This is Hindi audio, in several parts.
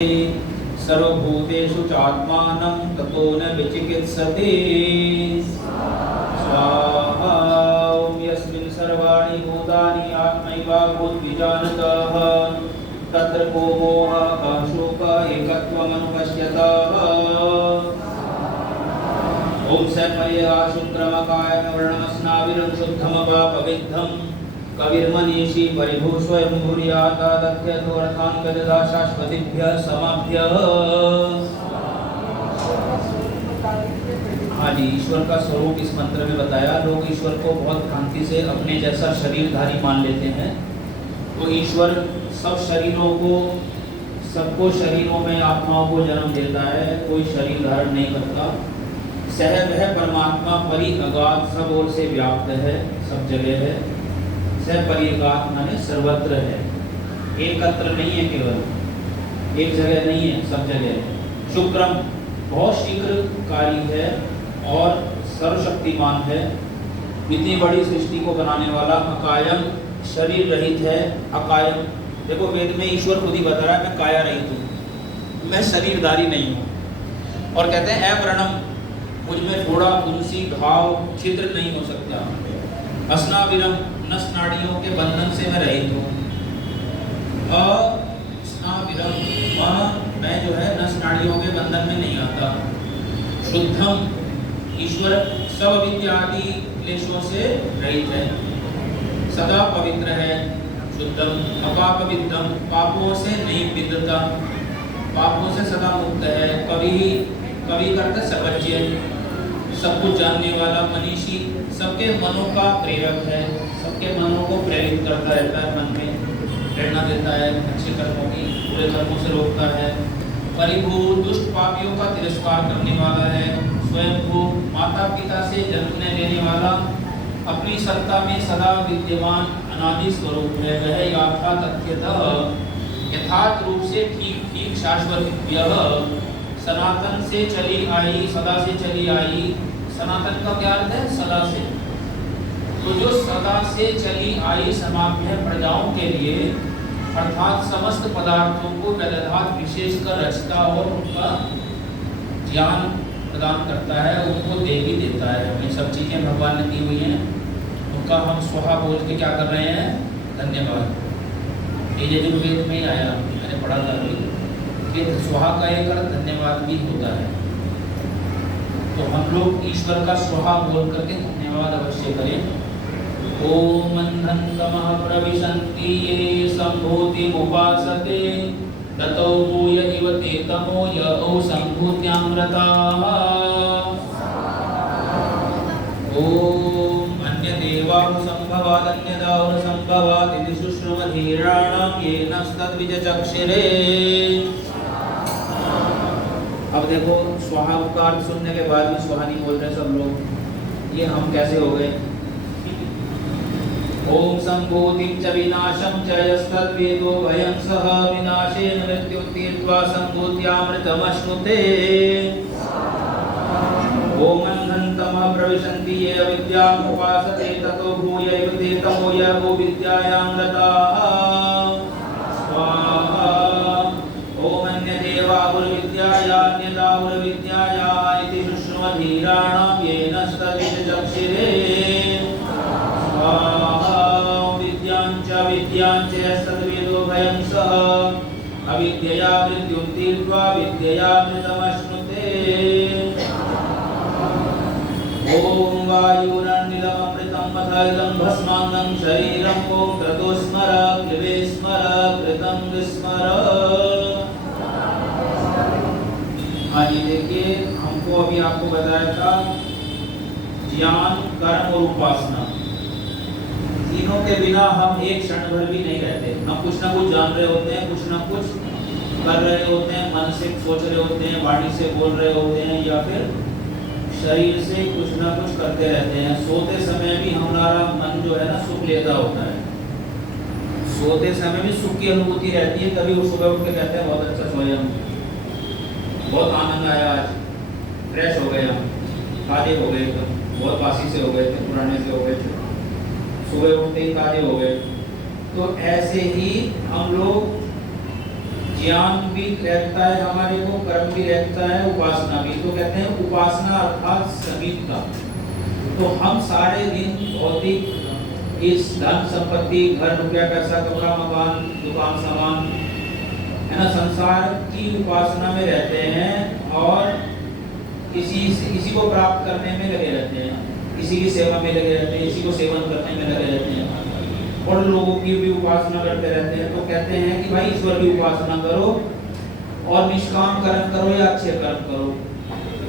सर्वभूतेषु चात्मानं ततो न विचिकित्सते। स्वाहा ॐ यस्मिन् सर्वाणि भूतानि आत्मैवाभूद्विजानतः तत्र को मोहः कः शोकः एकत्वमनुपश्यतः। ॐ सपर्याशुक्रमकायं वर्णमस्नाविरं शुद्धमपापविद्धं कविर्मनीषी परिभू स्वयं भूरियातादध्यथोरथान् गजदा शाश्वतीभ्यः समाभ्यः। हाँ जी, ईश्वर का स्वरूप इस मंत्र में बताया। लोग ईश्वर को बहुत भ्रांति से अपने जैसा शरीरधारी मान लेते हैं। तो ईश्वर सब शरीरों को, सबको शरीरों में आत्माओं को जन्म देता है, कोई शरीर धारण नहीं करता। सह वह परमात्मा परि अगाध सब ओर से व्याप्त है, सब जगह है। परिगात माने सर्वत्र है, एकत्र नहीं है, केवल एक जगह नहीं है, सब जगह है। शुक्रम बहुत शीघ्रकारी है और सर्वशक्तिमान है। इतनी बड़ी सृष्टि को बनाने वाला। अकायम शरीर रहित है। अकायम देखो वेद में ईश्वर खुद ही बता रहा है मैं काया रहित हूँ, मैं शरीरधारी नहीं हूँ। और कहते हैं अवर्णम मुझ में थोड़ा फुंसी घाव छिद्र नहीं हो सकता। अस्नाविरम नस नाड़ियों के बंधन से मैं रहित हूँ। अस्नाविरम मैं जो है नस नाड़ियों के बंधन में नहीं आता। शुद्धम ईश्वर सब विद्यादि क्लेशों से रहित है, सदा पवित्र है। शुद्धम अपापविद्धम पापों से नहीं विद्धता, पापों से सदा मुक्त है। कवि करते सपज्य सब कुछ जानने वाला। मनीषी सबके मनों का प्रेरक है, सबके मनों को प्रेरित करता रहता है, मन में प्रेरणा देता है, अच्छे कर्मों की, बुरे कर्मों से रोकता है। परिभू दुष्ट पापियों का तिरस्कार करने वाला है। स्वयंभू माता पिता से जन्म लेने वाला, अपनी सत्ता में सदा विद्यमान अनादि स्वरूप है। वह यथा तथ्यतः यथार्थ रूप से ठीक ठीक शाश्वत सनातन से चली आई, सदा से चली आई। सनातन का क्या अर्थ है? सदा से। तो जो सदा से चली आई समाभ्य प्रजाओं के लिए अर्थात समस्त पदार्थों को वेदांत विशेष कर रचता और उनका ज्ञान प्रदान करता है, उनको दे भी देता है। हमें सब चीज़ें भगवान ने दी हुई हैं, उनका हम स्वाहा बोल के क्या कर रहे हैं? धन्यवाद। ये यजुर्वेद में ही आया, मैंने पढ़ा था अभी कि स्वाहा का एक अर्थ धन्यवाद भी होता है। तो हम लोग ईश्वर का स्वाहा बोल करके धन्यवाद अवश्य करें। ओम अंधंतमः प्रविशन्ति ये सम्भूतिमुपासते ततो भूय इव ते तमो य ओ सम्भूत्यामृताः। ओम अन्यदेवाः सम्भवात् अन्यदाः सम्भवात् इति शुश्रुमधीराणां येन तद्विचक्षिरे। अब देखो स्वाहा का अर्थ सुनने के बाद भी स्वाहा नहीं बोल रहे सब लोग। ये हम कैसे हो गए? ओम संभूतिं च विनाशं च यस्तद्वेदो भयं सह विनाशेन मृत्युं तीर्त्वा संभूत्यामृतमश्नुते। ओम अन्धन्तमः प्रविशन्ति ये अविद्यामुपासते ततो भूय इव ते तमो य वो विद्यायामृताः। स्वाहा। ओम अन्यदेवाहुर्विद्यायान्यदाहुर्विद्याया इति शुश्रुमधीराणां येन तद्विचक्षिरे। स्वाहा। विद्यांच यस्तद्वेदो भयं सः अविद्यया मृत्युं तीर्त्वा विद्ययामृतमश्नुते। ओम वायुरनिलममृतं मथैलं भस्माङ्गं शरीरं ओम क्रतो स्मर क्लिवे स्मर कृतं विस्मर। हाँ जी, देखिए हमको अभी आपको बताया था ज्ञान, कर्म और उपासना, तीनों के बिना हम एक क्षण भर भी नहीं रहते। हम कुछ ना कुछ जान रहे होते हैं, कुछ ना कुछ कर रहे होते हैं, मन से सोच रहे होते हैं, वाणी से बोल रहे होते हैं, या फिर शरीर से कुछ ना कुछ करते रहते हैं। सोते समय भी हमारा मन जो है ना सुख लेता होता है। सोते समय भी सुख की अनुभूति रहती है। कभी वो सुबह उठ के कहते हैं बहुत अच्छा सोए हम, बहुत आनंद आया, आज फ्रेश हो गए, हम ताजे हो गए, एकदम बहुत बासी से हो गए थे, पुराने से हो गए थे, सुबह उठते ही ताजे हो गए। तो ऐसे ही हम लोग ज्ञान भी रहता है हमारे को, कर्म भी रहता है, उपासना भी। तो कहते हैं उपासना अर्थात समीपता। तो हम सारे दिन भौतिक इस धन संपत्ति, घर रुपया पैसा कपड़ा मकान दुकान सामान है ना, संसार की उपासना में रहते हैं और किसी को प्राप्त करने में लगे रहते हैं, किसी की सेवा में लगे रहते हैं, किसी को सेवन करने में लगे रहते हैं और लोगों की भी उपासना करते रहते हैं। तो कहते हैं कि भाई ईश्वर की उपासना करो और निष्काम कर्म करो या अच्छे कर्म करो।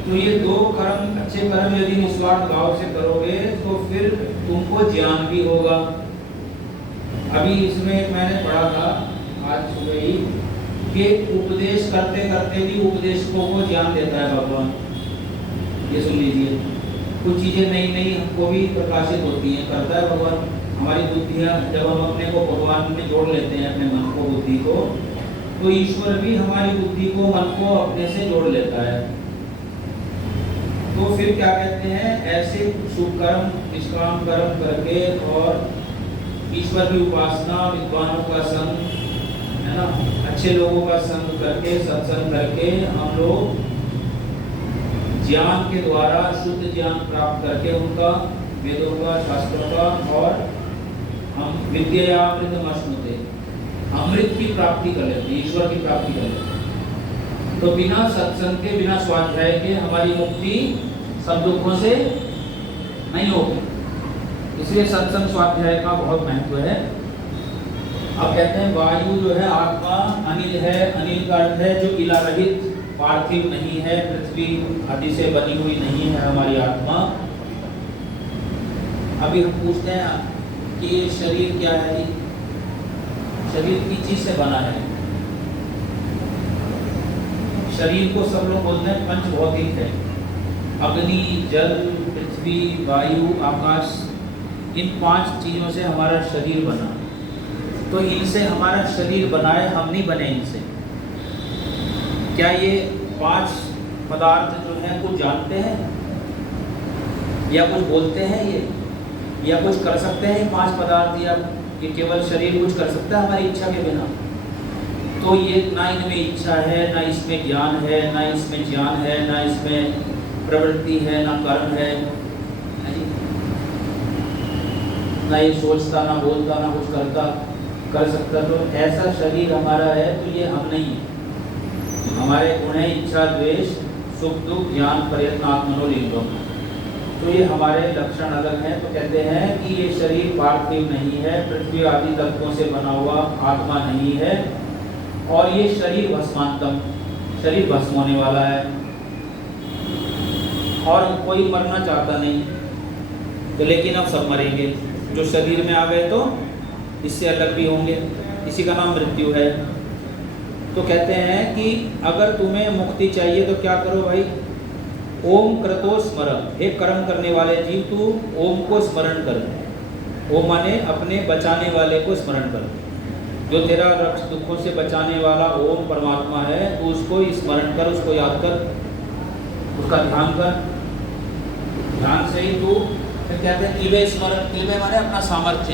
तो ये दो कर्म, अच्छे कर्म यदि निस्वार्थ भाव से करोगे तो फिर तुमको ज्ञान भी होगा। अभी इसमें मैंने पढ़ा था आज सुबह ही कि उपदेश करते करते भी उपदेशकों को ज्ञान देता है भगवान। ये सुन लीजिए, कुछ चीजें नई नई हमको भी प्रकाशित होती हैं, करता है भगवान। हमारी बुद्धियाँ जब हम अपने को भगवान में जोड़ लेते हैं, अपने मन को बुद्धि को, तो ईश्वर भी हमारी बुद्धि को मन को अपने से जोड़ लेता है। तो फिर क्या कहते हैं, ऐसे शुभ कर्म निष्काम कर्म करके और ईश्वर की उपासना, विद्वानों का संग है ना, अच्छे लोगों का संग करके, सत्संग करके हम लोग ज्ञान के द्वारा शुद्ध ज्ञान प्राप्त करके उनका, वेदों का, शास्त्रों का, और हम विद्यामृतमश्नुते, अमृत की प्राप्ति कर लेते हैं, ईश्वर की प्राप्ति कर लेते हैं। तो बिना सत्संग के, बिना स्वाध्याय के हमारी मुक्ति सब दुखों से नहीं होगी। इसलिए सत्संग स्वाध्याय का बहुत महत्व है। अब कहते हैं वायु जो है आत्मा अनिल है। अनिल का अर्थ है जो इला रहित, पार्थिव नहीं है, पृथ्वी आदि से बनी हुई नहीं है हमारी आत्मा। अभी हम पूछते हैं कि ये शरीर क्या है? शरीर किस चीज से बना है? शरीर को सब लोग बोलते हैं पंचभौतिक है। अग्नि, जल, पृथ्वी, वायु, आकाश, इन 5 चीजों से हमारा शरीर बना। तो इनसे हमारा शरीर बना है, हम नहीं बने इनसे। क्या ये 5 पदार्थ जो हैं कुछ जानते हैं या कुछ बोलते हैं ये, या कुछ कर सकते हैं ये 5 पदार्थ, या ये केवल शरीर कुछ कर सकता है हमारी इच्छा के बिना? तो ये ना इनमें इच्छा है, ना इसमें ज्ञान है, ना इसमें ज्ञान है, ना इसमें प्रवृत्ति है, ना कर्म है, ना ये सोचता, ना बोलता, ना कुछ करता कर सकता। तो ऐसा शरीर हमारा है, तो ये हम नहीं है। हमारे गुण है इच्छा, द्वेष, सुख दुख, ज्ञान, प्रयत्न, आत्मनोलिंगम। तो ये हमारे लक्षण अलग हैं। तो कहते हैं कि ये शरीर पार्थिव नहीं है, पृथ्वी आदि तत्वों से बना हुआ आत्मा नहीं है, और ये शरीर भस्मांतम, शरीर भस्म होने वाला है, और कोई मरना चाहता नहीं। तो लेकिन अब सब मरेंगे, जो शरीर में आ गए तो इससे अलग भी होंगे, इसी का नाम मृत्यु है। तो कहते हैं कि अगर तुम्हें मुक्ति चाहिए तो क्या करो भाई? ओम क्रतो स्मरण, हे कर्म करने वाले जीव, तू ओम को स्मरण कर। ओम माने अपने बचाने वाले को स्मरण कर। जो तेरा रक्ष दुखों से बचाने वाला ओम परमात्मा है, तो उसको स्मरण कर, उसको याद कर, उसका ध्यान कर। ध्यान से ही तू, फिर कहते हैं तिलवे स्मरण, तिलवे माने अपना सामर्थ्य,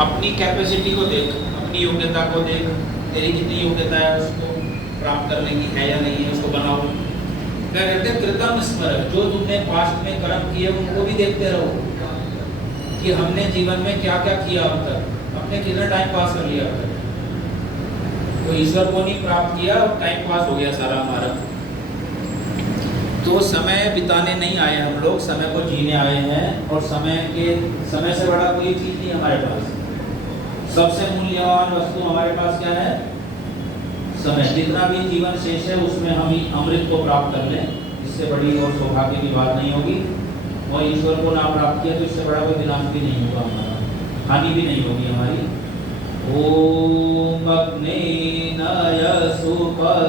अपनी कैपेसिटी को देख, अपनी योग्यता को देख, तेरी कितनी योग्यता है उसको प्राप्त करने की है या नहीं है, उसको बनाओ। क्या कहते हैं कृतम स्मरण, जो तुमने पास्ट में कर्म किए उनको भी देखते रहो कि हमने जीवन में क्या क्या किया अब तक, अपने कितना टाइम पास कर लिया अब तक। तो ईश्वर को नहीं प्राप्त किया, टाइम पास हो गया सारा हमारा। तो समय बिताने नहीं आए हम लोग, समय को जीने आए हैं। और समय से बड़ा कोई चीज नहीं हमारे पास। सबसे मूल्यवान वस्तु हमारे पास क्या है? समय। जितना भी जीवन शेष है उसमें हम अमृत को प्राप्त कर लें, इससे बड़ी और सौभाग्य की बात नहीं होगी। और ईश्वर को ना प्राप्त किया तो इससे बड़ा कोई विनाश भी नहीं होगा हमारा, हानि भी नहीं होगी हमारी। ओम अग्नेनाय सुपथाराये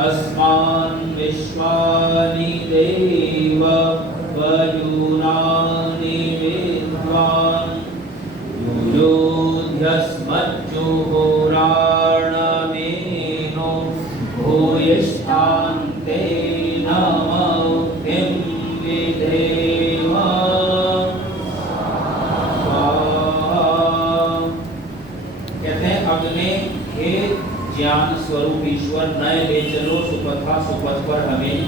अस्मान् विश्वानि देव वयुनानि विद्वान् युयोध्यस्मज्जुहोराणमेनो भूयिष्ठान्ते नमोऽग्निं विधेम। कहते हैं ज्ञान स्वरूप ईश्वर नए ले चलो सुपथा सुपथ पर हमें।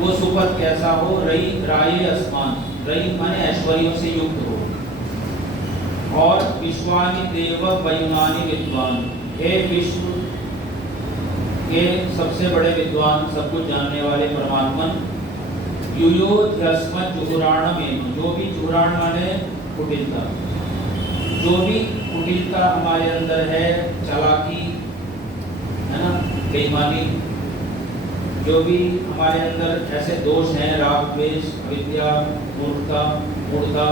वो सुपथ कैसा हो? रई राये आसमान, रई माने ऐश्वर्यों से युक्त हो। और विश्वानि देव वयुनानि विद्वान, हे विश्व के सबसे बड़े विद्वान, सब कुछ जानने वाले परमात्मन। युयोध्यस्म जुहुराणमेव, जो भी जुहुराण माने कुटिलता, जो भी कुटिलता हमारे अंदर है, चालाकी है ना, बेईमानी, जो भी हमारे अंदर ऐसे दोष हैं, राग द्वेष अविद्या मूर्खता मूढ़ता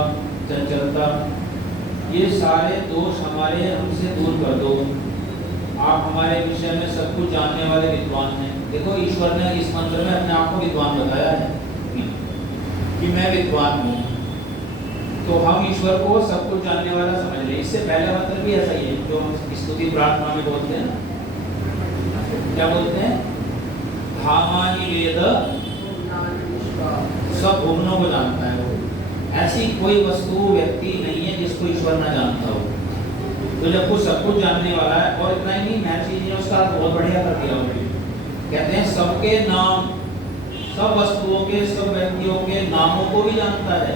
चंचलता, ये सारे दोष हमारे हमसे दूर कर दो। आप हमारे विषय में सब कुछ जानने वाले विद्वान हैं। देखो ईश्वर ने इस मंत्र में अपने आप को विद्वान बताया है कि मैं विद्वान हूँ, तो हम ईश्वर को सब कुछ जानने वाला समझ लें। इससे पहले मंत्र भी ऐसा ही है जो स्तुति प्रार्थना में बोलते हैं ना, क्या बोलते हैं? धामानि वेद, सब भुवनों को जानता है वो। ऐसी कोई वस्तु व्यक्ति नहीं है जिसको ईश्वर ना जानता हो। तो जब वो सब कुछ जानने वाला है, और इतना ही नहीं, मैं चीज उसका बहुत बढ़िया कर दिया उन्होंने। कहते हैं सबके नाम, सब वस्तुओं के, सब व्यक्तियों के नामों को भी जानता है।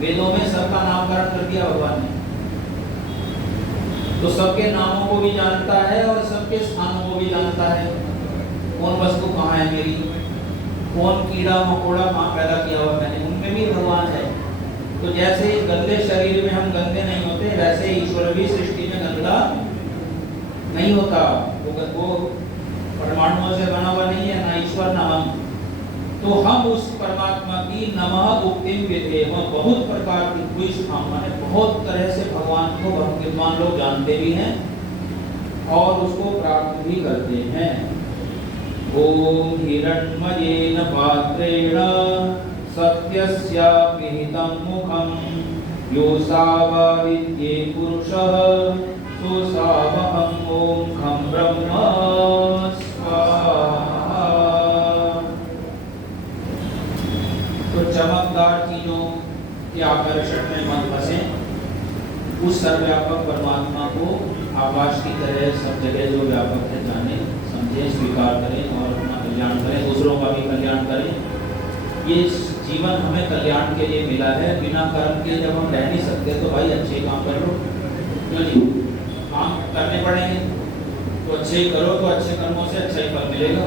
वेदों में सबका नामकरण कर दिया भगवान ने, तो सबके नामों को भी जानता है और सबके स्थानों को भी जानता है। कौन वस्तु कहाँ है मेरी, कौन कीड़ा मकोड़ा कहाँ पैदा किया हुआ मैंने, उनमें भी भगवान है। तो जैसे इस गंदे शरीर में हम गंदे नहीं होते, वैसे ईश्वर भी सृष्टि में गंदा नहीं होता। वो परमाणुओं से बना हुआ नहीं है, ना ईश्वर ना हम। तो हम उस परमात्मा की नमः उक्तिम विधेम, बहुत प्रकार की विश माने बहुत तरह से भगवान को भक्तिमान लोग जानते भी हैं और उसको प्राप्त भी करते हैं। ओम हिरण्मयेन पात्रेण सत्यस्या पिहितं मुखं, यो सावविद्ये पुरुषः सोऽसावहं ओम खं ब्रह्म स्वाहा। तो चमकदार चीजों के आकर्षण में मत फंसे, उस सर्वव्यापक परमात्मा को आकाश की तरह सब जगह जो व्यापक है जाने, समझे, स्वीकार करें और अपना कल्याण करें, दूसरों का भी कल्याण करें। ये जीवन हमें कल्याण के लिए मिला है। बिना कर्म के जब हम रह नहीं सकते तो भाई अच्छे काम कर लो, क्यों जी? काम करने पड़ेंगे तो अच्छे ही करो, तो अच्छे कर्मों से अच्छा ही फल मिलेगा।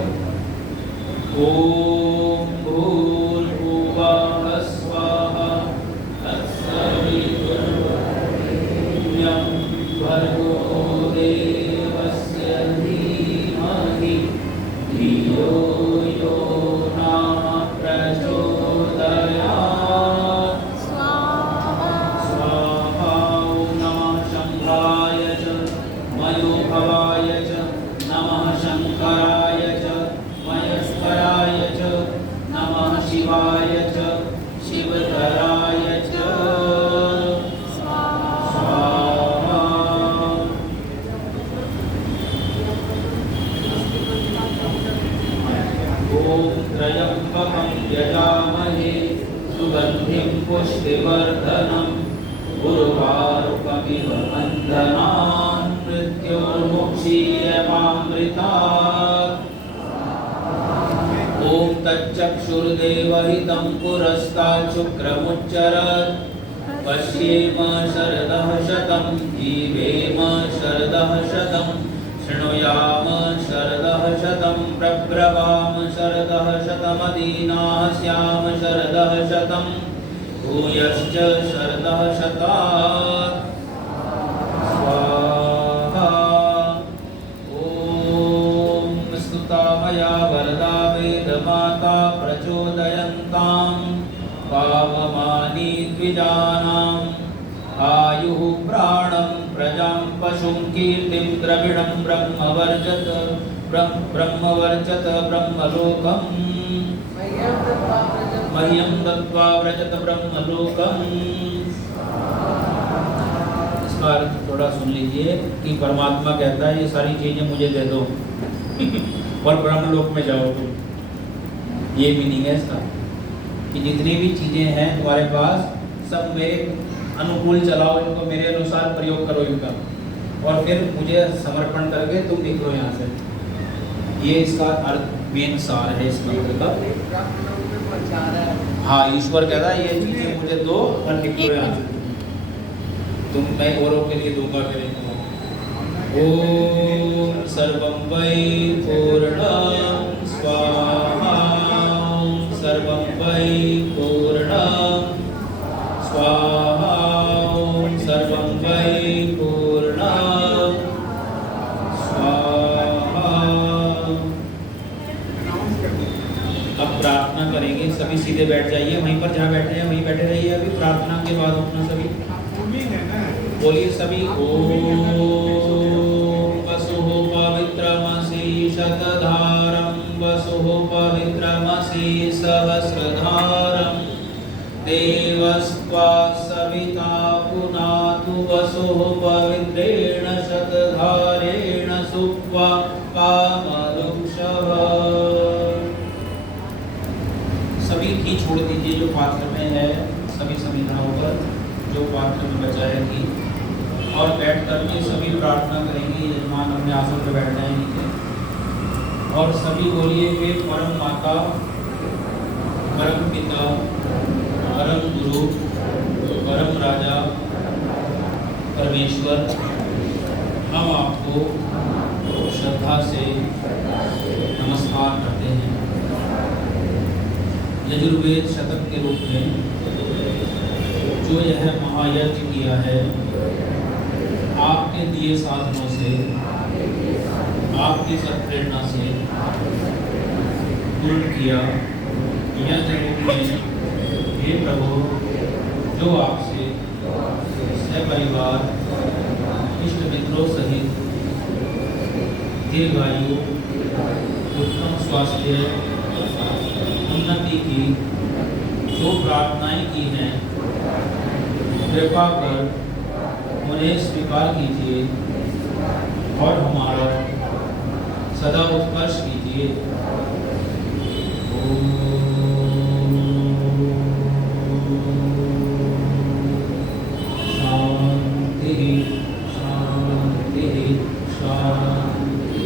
ओम भूर्भुवः स्वाहा तत्सवितुर्वरेण्यं भर्गो देवस्य धीमहि धियो यो नः प्रचोदयात्। स्वाहा ओम नमः शंभाय च मयोभवाय च, नमः शंकराय च मयस्कराय च, नमः शिवाय च शिवधराय च स्वाहा। ओम त्र्यंबकं यजामहे सुगंधिं पुष्टिवर्धनम्, उर्वारुकमिव बन्धनान् मृत्योर्मुक्षीयमामृतात्। ओम तच्चक्षुर्देवहितं पुरस्तात् शुक्रमुच्चरत्, पश्येम शरदः शतं जीवेम शरदः शतं, शृणुयाम शरदः शतं प्रब्रवाम शरदः शतमदीनाः स्याम शरदः शतं, भूयश्च शरदः शतात् स्वाहा। ओम स्तुता मया वरदा वेदमाता प्रचोदयन्तां, पावमानी द्विजानाम् आयुः प्राणं प्रजां पशुं कीर्तिं द्रविणं ब्रह्मवर्चत ब्रह्मलोकम् मह्यं दत्त्वा व्रजत ब्रह्मलोकम्। इसका अर्थ थोड़ा सुन लीजिए कि परमात्मा कहता है ये सारी चीजें मुझे दे दो और ब्रह्मलोक में जाओ तुम। ये मीनिंग है इसका कि जितनी भी चीजें हैं तुम्हारे पास सब मेरे अनुकूल चलाओ, इनको मेरे अनुसार प्रयोग करो इनका, और फिर मुझे समर्पण करके तुम निकलो यहाँ से। ये इसका अर्थ मेन सार है इस मंत्र का। हाँ, ईश्वर कहता है ये चीजें मुझे दो और निकलो यहाँ से। तुम मैं औरों के लिए दूंगा फिर। ओम सर्वं वै पूर्णं स्वाहा। ओम सर्वं वै पूर्णं स्वाहा। ओम सर्वं वै पूर्णं स्वाहा। अब प्रार्थना करेंगे, सभी सीधे बैठ जाइए, वहीं पर जहाँ बैठे हैं वहीं बैठे रहिए। अभी प्रार्थना के बाद अपना सभी बोलिए सभी। ओम वसुः पवित्रमसि शतधारं वसुः पवित्रमसि सहस्रधारं देवस्त्वा सविता पुनातु वसुः पवित्रेण शतधारेण सुप्वा कामरुक्षः। सभी घी छोड़ दीजिए जो पात्र में है, सभी समिधा होकर जो पात्र में बचा है घी। और बैठ करके सभी प्रार्थना करेंगे। यजमान अपने आसन पर बैठ जाए नीचे और सभी बोलिए कि परम माता, परम पिता, परम गुरु, परम राजा परमेश्वर, हम आपको श्रद्धा से नमस्कार करते हैं। यजुर्वेद शतक के रूप में जो यह महायज्ञ किया है, आपके दिए साधनों से, आपकी सत्प्रेरणा से पूर्ण किया। यज्ञ रूप में हे प्रभु, जो आपसे सपरिवार इष्ट मित्रों सहित दीर्घायु, उत्तम स्वास्थ्य, उन्नति की जो प्रार्थनाएं की हैं, कृपा कर उन्हें स्वीकार कीजिए और हमारा सदा उत्कर्ष कीजिए। शांति शांति शांति।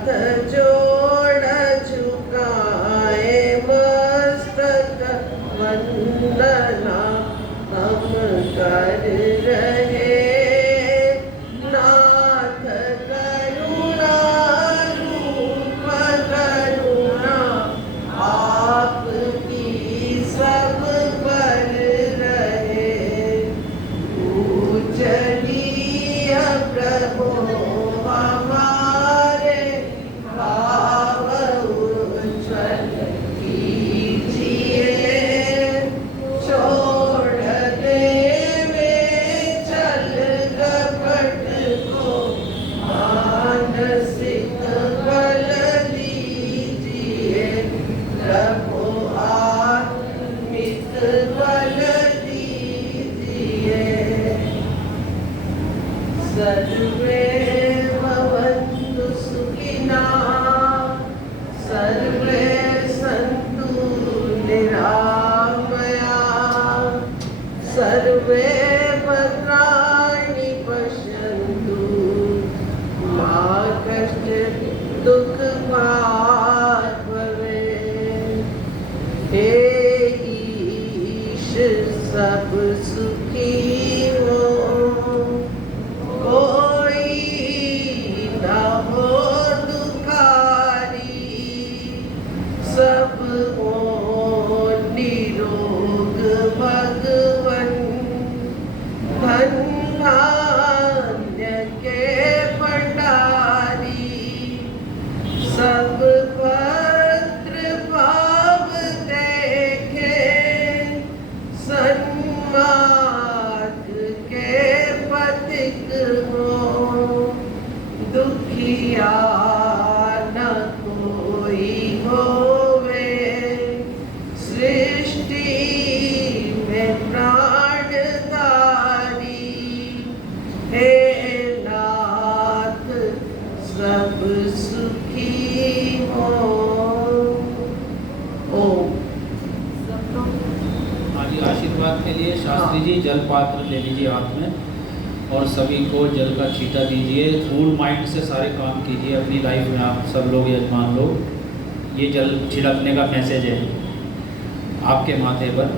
हाथ जोड़ झुकाए मस्तक वंदना हम कर रहे। नाथ करुणा रूप करुणा आपकी सब पर रहे। पूजनीय प्रभु हमारे भाव उज्ज्वल कीजिए। छोड़ देवे छल कपट को मानसिक बल दीजिए। प्रभु आत्मिक बल दीजिए। सर्वे भवन्तु सुखिनः सर्वे सन्तु निरामयाः सर्वे भद्राणि पश्यन्तु मा कश्चित् दुःखभाग् भवेत्। हे ईश सब सुखी हो कोई न हो दुखारी। सब हो निरोग भगवन धन धान्य के भंडारी। सब भद्र भाव देखे सन्मार्ग के पथिक हो। दुखिया न कोई होवे सृष्टि में प्राणधारी। हे नाथ सब सुखी हो। ओम। आदि आशीर्वाद के लिए शास्त्री जी जल पात्र ले लीजिए हाथ में और सभी को जल का छींटा दीजिए। फुल माइंड से सारे काम कीजिए अपनी लाइफ में। आप सब लोग यजमान लोग ये जल छिड़कने का मैसेज है आपके माथे पर।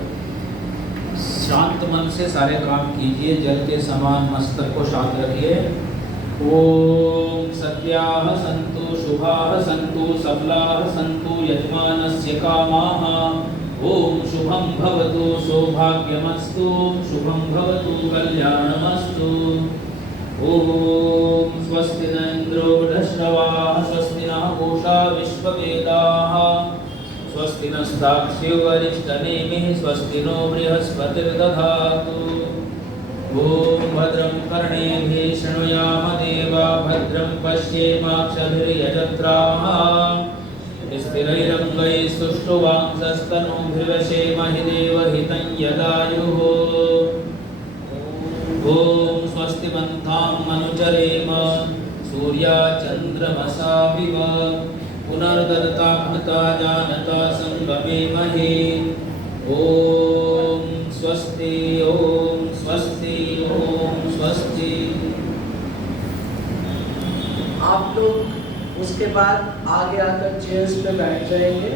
शांत मन से सारे काम कीजिए। जल के समान मस्तक को शांत रखिए। ओम सत्याः सन्तु शुभाः सन्तु सबलाः सन्तु यजमानस्य कामाः। ओम शुभं भवतु सौभाग्यमस्तु शुभं भवतु कल्याणमस्तु। ओम स्वस्ति न इन्द्रो वृधश्रवाः स्वस्ति नः पूषा विश्ववेदाः स्वस्ति नस्ताक्ष्यो वरिष्ठनेमिः स्वस्ति नो बृहस्पतिर्दधातु। ओम भद्रं कर्णेभिः शृणुयाम देवा भद्रं पश्येमाक्षभिर्यजत्राः। स्थिरैरङ्गैः सुष्ठुवांसस्तनूभिर्वशेमहि देवहितं यदायुः। ओम स्वस्तिमन्तां मनुचरेम सूर्याचन्द्रमसाविव पुनर्गतात्मता जानता संगमेमहि। ओम स्वस्ति ओम स्वस्ति ओम स्वस्ति। आप लोग उसके बाद आगे आकर चेयर्स पे बैठ जाएंगे।